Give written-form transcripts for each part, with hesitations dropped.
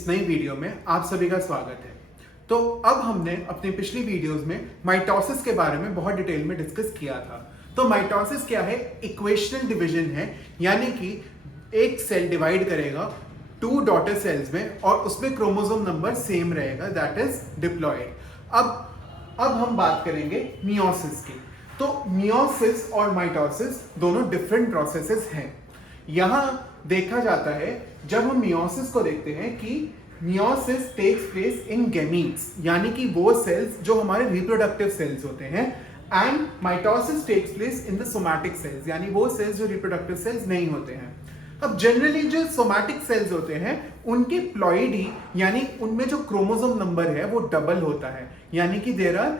इस नई वीडियो में आप सभी का स्वागत है। तो अब हमने अपनी पिछली वीडियोस में माइटोसिस के बारे में बहुत डिटेल में डिस्कस किया था। तो माइटोसिस क्या है? इक्वेशनल डिवीजन है, यानी कि एक सेल डिवाइड करेगा टू डॉटर सेल्स में और उसमें क्रोमोसोम नंबर सेम रहेगा, दैट इज डिप्लॉयड। अब हम बात करेंगे मियोसिस की। तो मियोसिस और माइटोसिस दोनों डिफरेंट प्रोसेसेस हैं। यहां देखा जाता है, जब हम मियोसिस को देखते हैं कि meiosis takes place in gametes, यानी कि वो सेल्स जो हमारे रिप्रोडक्टिव सेल्स होते हैं, and mitosis takes place in the somatic cells, यानी वो सेल्स जो रिप्रोडक्टिव सेल्स नहीं होते हैं। अब जनरली जो सोमैटिक सेल्स होते हैं उनके प्लॉइडी, यानी उनमें जो क्रोमोसोम नंबर है वो डबल होता है, यानी कि there are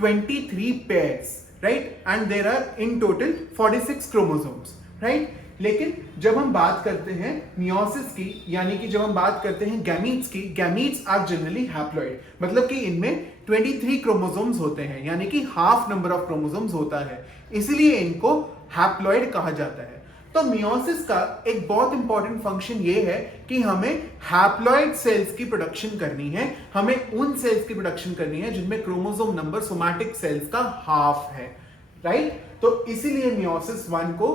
23 pairs, right, and there are in total 46 chromosomes, right. लेकिन जब हम बात करते हैं मियोसिस की, यानी कि जब हम बात करते हैं गैमीट्स की, गैमीट्स आर जनरली हैप्लॉइड, मतलब कि इनमें 23 क्रोमोसोम्स होते हैं, यानी कि हाफ नंबर ऑफ क्रोमोसोम्स होता है, इसलिए इनको हैप्लॉइड कहा जाता है। तो मियोसिस का एक बहुत इंपॉर्टेंट फंक्शन ये है कि हमें हैप्लॉइड सेल्स की प्रोडक्शन करनी है, हमें उन सेल्स की प्रोडक्शन करनी है जिनमें क्रोमोसोम नंबर सोमैटिक सेल्स का हाफ है, राइट। तो इसीलिए मियोसिस 1 को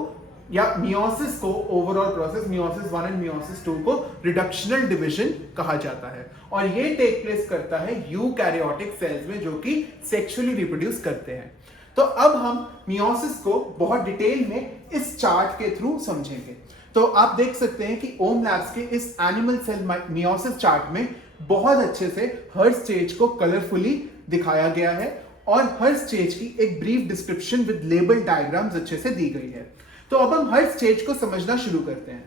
या मियोसिस को overall process meiosis 1 and meiosis 2 को रिडक्शनल डिवीजन कहा जाता है, और ये टेक प्लेस करता है यूकैरियोटिक सेल्स में जो कि सेक्सुअली रिप्रोड्यूस करते हैं। तो अब हम मियोसिस को बहुत डिटेल में इस चार्ट के थ्रू समझेंगे। तो आप देख सकते हैं कि ओम लैब्स के इस एनिमल सेल मियोसिस चार्ट में बहुत अच्छे से हर स्टेज को कलरफुली दिखाया गया है और हर स्टेज की एक brief description with label diagrams अच्छे से दी गई है। तो अब हम हर स्टेज को समझना शुरू करते हैं।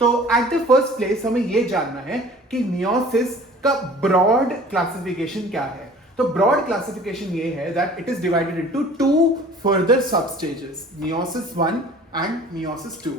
तो एट द फर्स्ट प्लेस हमें यह जानना है कि मियोसिस का ब्रॉड क्लासिफिकेशन क्या है। तो ब्रॉड क्लासिफिकेशन ये है that it is divided into two further sub stages, meiosis 1 and meiosis 2।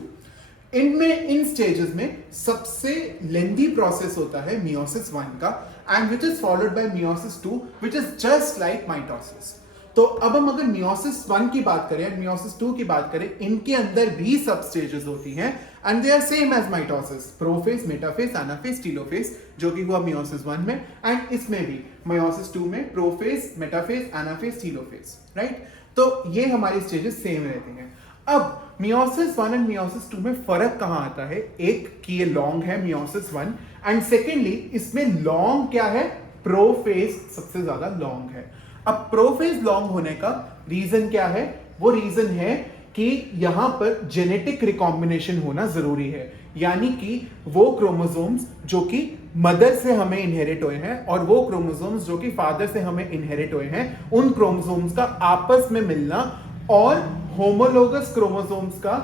इन स्टेजेस में सबसे लेंथी प्रोसेस होता है मियोसिस 1 का, and which is followed by meiosis 2 which is just like mitosis. तो अब हम अगर मियोसिस 1 की बात करें, मियोसिस 2 की बात करें, इनके अंदर भी सब स्टेजेस होती हैं and they are same as mitosis, prophase, metaphase, anaphase, telophase, जो कि हुआ मियोसिस 1 में, एंड इसमें भी मियोसिस 2 में prophase, metaphase, anaphase, telophase, right. तो ये हमारी स्टेजेस सेम रहती हैं। अब मियोसिस 1 एंड मियोसिस 2 में फर्क कहां आता है? एक कि ये लॉन्ग है मियोसिस 1, एंड सेकेंडली इसमें लॉन्ग क्या है? प्रोफेज सबसे ज्यादा लॉन्ग है। अब प्रोफेज लॉन्ग होने का रीजन क्या है? वो रीजन है कि यहां पर जेनेटिक रिकॉम्बिनेशन होना जरूरी है, यानी कि वो क्रोमोसोम्स जो कि मदर से हमें इनहेरिट हुए हैं और वो क्रोमोसोम्स जो कि फादर से हमें इनहेरिट हुए हैं, उन क्रोमोसोम्स का आपस में मिलना और होमोलोगस क्रोमोसोम्स का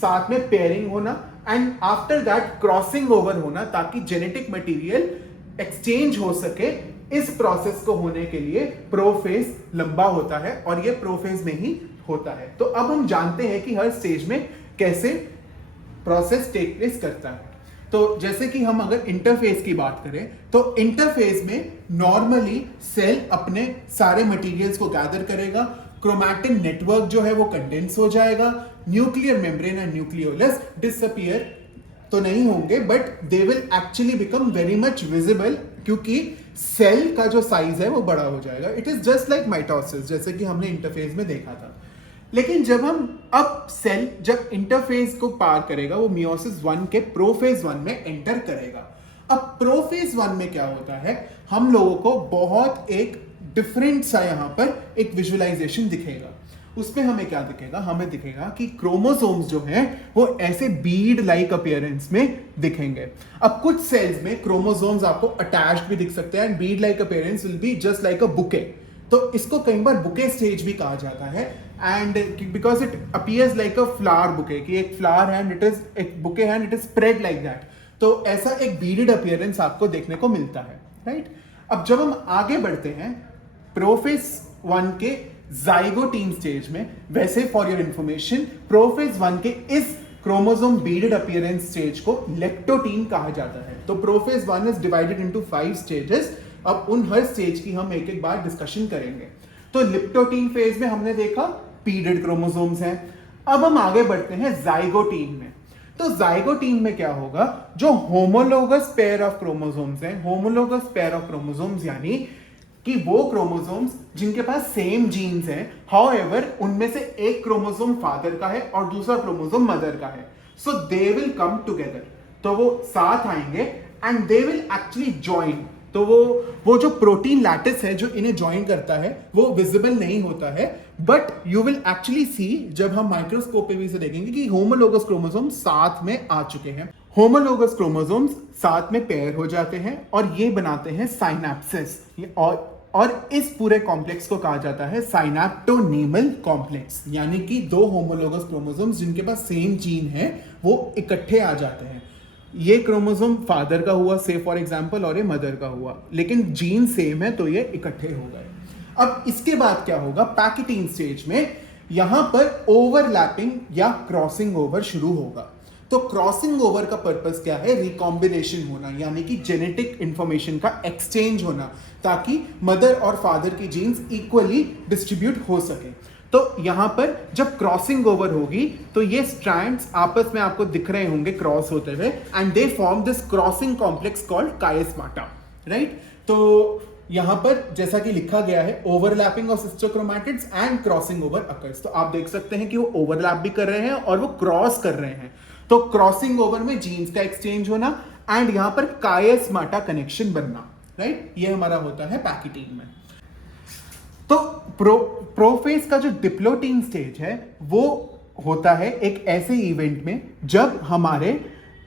साथ में पेयरिंग होना and after that crossing over होना, ताकि जेनेटिक मटेरियल एक्सचेंज हो सके। इस प्रोसेस को होने के लिए प्रोफेज लंबा होता है और ये प्रोफेज में ही होता है। तो अब हम जानते हैं कि हर स्टेज में कैसे प्रोसेस टेक प्लेस करता है। तो जैसे कि हम अगर इंटरफेज की बात करें, तो इंटरफेज में नॉर्मली सेल अपने सारे मटेरियल्स को गैदर करेगा, क्रोमैटिन नेटवर्क जो है वो कंडेंस हो जाएगा, nuclear membrane and nucleolus disappear तो नहीं होंगे, but they will actually become very much visible, क्योंकि सेल का जो साइज है वो बड़ा हो जाएगा। It is just like mitosis, जैसे कि हमने इंटरफेज में देखा था। लेकिन जब सेल जब इंटरफेज को पार करेगा, वो मियोसिस 1 के प्रोफेज 1 में एंटर करेगा। अब प्रोफेज 1 में क्या होता है? हम लोगों को बहुत एक डिफरेंट सा यहां पर एक विजुअलाइजेशन दिखेगा। उसमें हमें क्या दिखेगा? हमें दिखेगा कि क्रोमोसोम्स जो हैं वो ऐसे बीड लाइक अपीयरेंस में दिखेंगे। अब कुछ सेल्स में क्रोमोसोम्स आपको अटैच्ड भी दिख सकते हैं and Beed like appearance will be just like a bouquet. तो इसको कई बार बुके स्टेज भी कहा जाता है, and because it appears like a flower bouquet, कि एक फ्लावर है एंड इट इज एक बुके है and it is spread like that. तो ऐसा एक बीडेड अपीयरेंस आपको देखने को मिलता है, राइट। अब जब हम आगे बढ़ते हैं प्रोफेज 1 के जाइगोटीन स्टेज में, वैसे फॉर योर इंफॉर्मेशन प्रोफेज 1 के इस क्रोमोसोम बीडेड अपीयरेंस स्टेज को लेक्टोटीन कहा जाता है। तो prophase 1 is divided into 5 stages. अब उन हर स्टेज की हम एक एक बार डिस्कशन करेंगे। तो लिप्टोटीन फेज में हमने देखा पीडेड क्रोमोसोम्स हैं। अब हम आगे बढ़ते हैं जाइगोटीन में। तो जाइगोटीन में क्या होगा, जो होमोलोगस पेयर ऑफ क्रोमोसोम्स हैं, होमोलोगस पेयर ऑफ क्रोमोसोम्स यानी कि वो क्रोमोसोम्स जिनके पास सेम जीन्स हैं, हाउएवर उनमें से एक क्रोमोसोम फादर का है और दूसरा क्रोमोसोम मदर का है, सो दे विल कम टुगेदर, तो वो साथ आएंगे and they will actually join. तो वो जो प्रोटीन लैटिस है जो इन्हें ज्वाइन करता है वो विजिबल नहीं होता है, but you will actually see जब हम माइक्रोस्कोप पे भी इसे देखेंगे कि होमोलोगस क्रोमोसोम साथ में आ चुके हैं। होमोलोगस क्रोमोसोम्स साथ में पेयर हो जाते हैं और ये बनाते हैं साइनैप्सेस, और इस पूरे कॉम्प्लेक्स को कहा जाता है साइनैप्टोनीमल कॉम्प्लेक्स, यानी कि दो होमोलोगस क्रोमोसोम्स जिनके पास सेम जीन है वो इकट्ठे आ जाते हैं। ये क्रोमोसोम फादर का हुआ से फॉर एग्जांपल और ये मदर का हुआ, लेकिन जीन सेम है तो ये इकट्ठे हो गए। अब इसके बाद क्या होगा, पैकेटीन स्टेज में यहां पर ओवरलैपिंग या क्रॉसिंग ओवर शुरू होगा। तो क्रॉसिंग ओवर का पर्पस क्या है, रिकॉम्बिनेशन होना, यानी कि जेनेटिक इंफॉर्मेशन का एक्सचेंज होना, ताकि मदर और फादर की जीन्स इक्वली डिस्ट्रीब्यूट हो सके। तो यहां पर जब क्रॉसिंग ओवर होगी तो ये स्ट्रैंड्स आपस में आपको दिख रहे होंगे क्रॉस होते हुए, and they form this crossing complex called chiasmata, right. तो यहां पर जैसा कि लिखा गया है, overlapping of sister chromatids and crossing over occurs. तो आप देख सकते हैं कि वो ओवरलैप भी कर रहे हैं और वो क्रॉस कर रहे हैं। तो क्रॉसिंग ओवर में जीन्स का एक्सचेंज होना एंड यहां पर कायस्माटा कनेक्शन बनना, राइट, ये हमारा होता है पैकेटीन में। तो प्रोफेज का जो डिप्लोटीन स्टेज है वो होता है एक ऐसे इवेंट में जब हमारे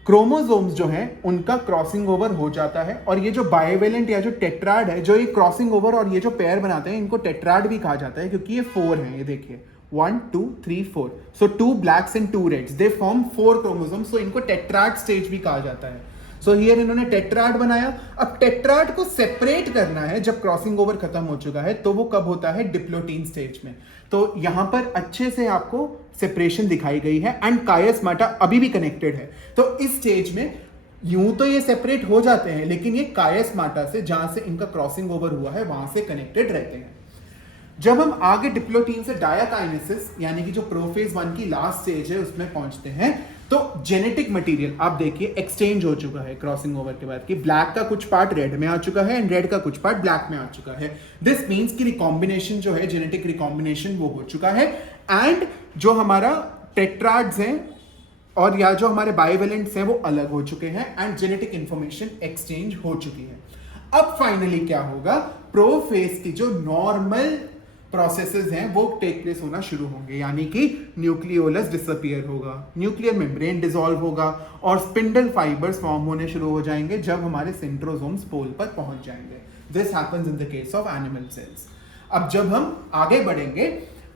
क्रोमोसोम्स जो हैं उनका क्रॉसिंग ओवर हो जाता है, और ये जो बाइवेलेंट या जो टेट्राड है, जो ये क्रॉसिंग ओवर और ये जो पेयर बनाते हैं इनको टेट्राड भी कहा जाता है, क्योंकि ये 4 हैं, ये देखिए 1 2 3 4, so 2 blacks and 2 reds, they form 4 chromosomes, so इनको टेट्राड स्टेज भी कहा जाता है। सो हियर इन्होंने टेट्राड बनाया। अब टेट्राड को सेपरेट करना है जब क्रॉसिंग ओवर खत्म हो चुका है, तो वो कब होता है, डिप्लोटीन स्टेज में। तो यहां पर अच्छे से आपको सेपरेशन दिखाई गई है एंड कायस्माटा अभी भी कनेक्टेड है। तो इस स्टेज में यूं तो ये सेपरेट हो जाते हैं, लेकिन ये कायस्माटा से जहां से इनका क्रॉसिंग ओवर हुआ है वहां से कनेक्टेड रहते हैं। जब हम आगे डिप्लोटीन से डायाकाइनेसिस यानी कि जो प्रोफेज 1 की लास्ट स्टेज है उसमें पहुंचते हैं, तो जेनेटिक मटेरियल आप देखिए एक्सचेंज हो चुका है क्रॉसिंग ओवर के बाद, कि ब्लैक का कुछ पार्ट रेड में आ चुका है एंड रेड का कुछ पार्ट ब्लैक में आ चुका है। दिस मींस कि रिकॉम्बिनेशन जो है, जेनेटिक रिकॉम्बिनेशन वो हो चुका है, एंड जो हमारा टेट्राड्स हैं और या जो हमारे बाइवेलेंट्स हैं वो अलग हो चुके हैं एंड जेनेटिक इंफॉर्मेशन एक्सचेंज हो चुकी है। अब फाइनली क्या होगा, प्रोफेज की जो नॉर्मल प्रोसेसेस हैं वो टेक प्लेस होना शुरू होंगे, यानी कि न्यूक्लियोलस डिसअपियर होगा, न्यूक्लियर मेम्ब्रेन डिसॉल्व होगा और स्पिंडल फाइबर्स फॉर्म होने शुरू हो जाएंगे जब हमारे सेंट्रोसोम्स पोल पर पहुंच जाएंगे। This happens in the case of animal cells. अब जब हम आगे बढ़ेंगे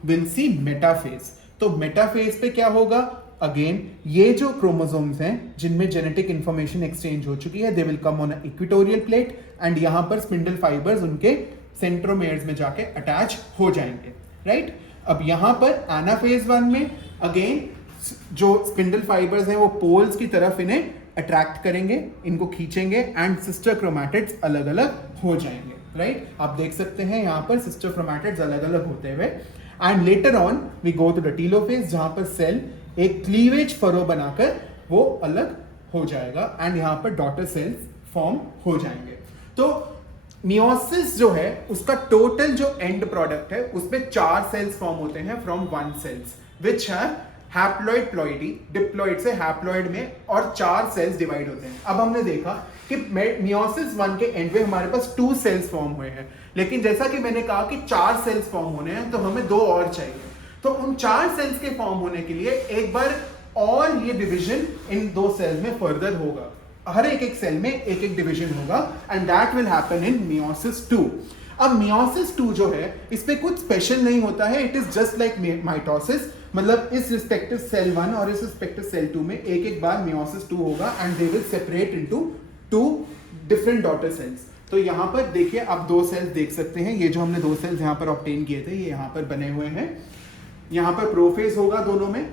विल सी मेटाफेज। तो मेटाफेज पे क्या होगा, अगेन ये जो क्रोमोसोम्स हैं जिनमें जेनेटिक इंफॉर्मेशन एक्सचेंज हो चुकी है, they will come on equatorial plate and यहां पर स्पिंडल फाइबर्स उनके सेंट्रोमेयर्स में जाके अटैच हो जाएंगे, राइट। अब यहां पर एनाफेज 1 में अगेन जो स्पिंडल फाइबर्स हैं वो पोल्स की तरफ इन्हें अट्रैक्ट करेंगे, इनको खींचेंगे एंड सिस्टर क्रोमैटिड्स अलग अलग हो जाएंगे, राइट। आप देख सकते हैं यहां पर सिस्टर क्रोमैटिड्स अलग अलग होते हुए, and later on we go to the telophase जहां पर सेल एक क्लीवेज फरो बनाकर वो अलग हो जाएगा एंड यहां पर डॉटर सेल्स फॉर्म हो जाएंगे। तो मियोसिस जो है उसका टोटल जो एंड प्रोडक्ट है उसमें 4 सेल्स फॉर्म होते हैं from 1 cells which have haploid ploidy, diploid से हैप्लॉइड में, और 4 सेल्स डिवाइड होते हैं। अब हमने देखा कि मियोसिस 1 के एंड में हमारे पास 2 सेल्स फॉर्म हुए हैं, लेकिन जैसा कि मैंने कहा कि 4 सेल्स फॉर्म होने हैं तो हमें 2 और चाहिए। तो उन 4 सेल्स के फॉर्म होने के लिए एक बार और ये डिवीजन इन 2 सेल्स में फर्दर होगा, हर एक सेल में एक एक डिवीजन होगा and that will happen in meiosis 2। अब मियोसिस 2 जो है इसमें कुछ स्पेशल नहीं होता है, it is just like mitosis, मतलब इस रिस्पेक्टिव सेल 1 और इस रिस्पेक्टिव सेल 2 में एक एक बार मियोसिस 2 होगा and they will separate into 2 different daughter cells. तो यहां पर देखिए आप 2 सेल्स देख सकते हैं, ये जो हमने 2 सेल्स यहां पर ऑब्टेन किए थे ये यहां पर बने हुए हैं। यहां पर प्रोफेज होगा दोनों में,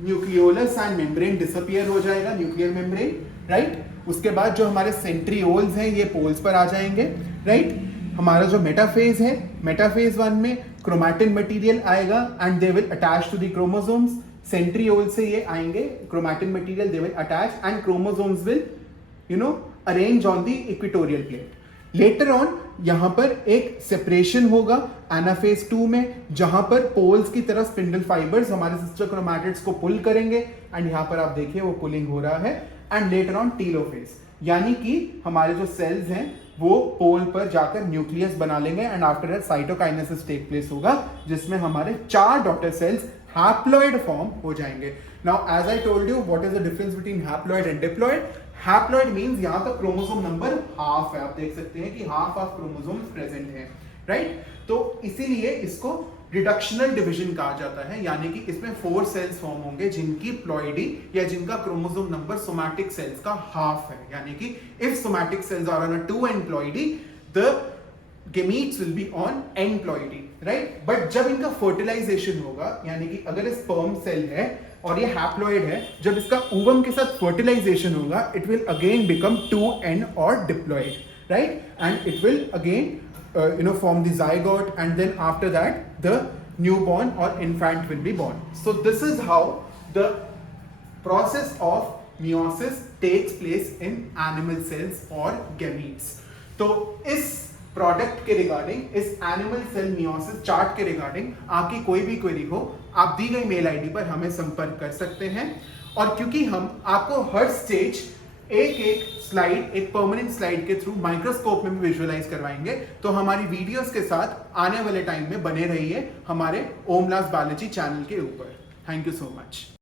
न्यूक्लियोलस एंड मेम्ब्रेन डिसअपियर हो जाएगा, न्यूक्लियर मेम्ब्रेन, राइट। उसके बाद जो हमारे सेंट्रियोल्स हैं ये पोल्स पर आ जाएंगे, राइट। हमारा जो मेटाफेज है, मेटाफेज 1 में क्रोमैटिन मटेरियल आएगा and they will attach to the chromosomes. Centriole से ये आएंगे chromatin material, they will attach and chromosomes will arrange on the equatorial plate. Later on यहां पर एक सेपरेशन होगा एनाफेज 2 में, जहां पर पोल्स की तरह स्पिंडल फाइबर्स हमारे सिस्टर क्रोमैटिड्स को पुल करेंगे एंड यहां पर आप देखिए वो पुलिंग हो रहा है. एंड लेटर ऑन टीलोफेज, यानी कि हमारे जो सेल्स हैं वो पोल पर जाकर न्यूक्लियस बना लेंगे and after that cytokinesis take place होगा, जिसमें हमारे 4 डॉटर सेल्स हैप्लॉइड फॉर्म हो जाएंगे. Now as I told you what is the difference between haploid and diploid. Haploid means यहां पर क्रोमोसोम नंबर हाफ है, आप देख सकते हैं कि हाफ ऑफ क्रोमोसोम्स प्रेजेंट है, राइट. तो इसीलिए इसको रिडक्शनल डिवीजन कहा जाता है, यानी कि इसमें 4 सेल्स फॉर्म होंगे जिनकी प्लॉइडी या जिनका क्रोमोसोम नंबर सोमैटिक सेल्स का हाफ है, यानी कि if somatic cells are on a 2 and ploidy the gametes will be on end ploidy, right. But जब इनका फर्टिलाइजेशन होगा, यानी कि अगर स्पर्म सेल है और ये हैप्लॉइड है, जब इसका ओवम के साथ फर्टिलाइजेशन होगा it will again become 2n और diploid, right. And it will again form the zygote and then after that the newborn or infant will be born. So this is how the process of meiosis takes place in animal cells or gametes. तो इस product के regarding, इस animal cell meiosis chart के regarding आपकी कोई भी query हो, आप दी गई मेल आईडी पर हमें संपर्क कर सकते हैं. और क्योंकि हम आपको हर स्टेज एक स्लाइड, एक परमानेंट स्लाइड के थ्रू माइक्रोस्कोप में भी विजुअलाइज करवाएंगे, तो हमारी वीडियोस के साथ आने वाले टाइम में बने रहिए हमारे ओमलास बायोलॉजी चैनल के ऊपर. Thank you so much.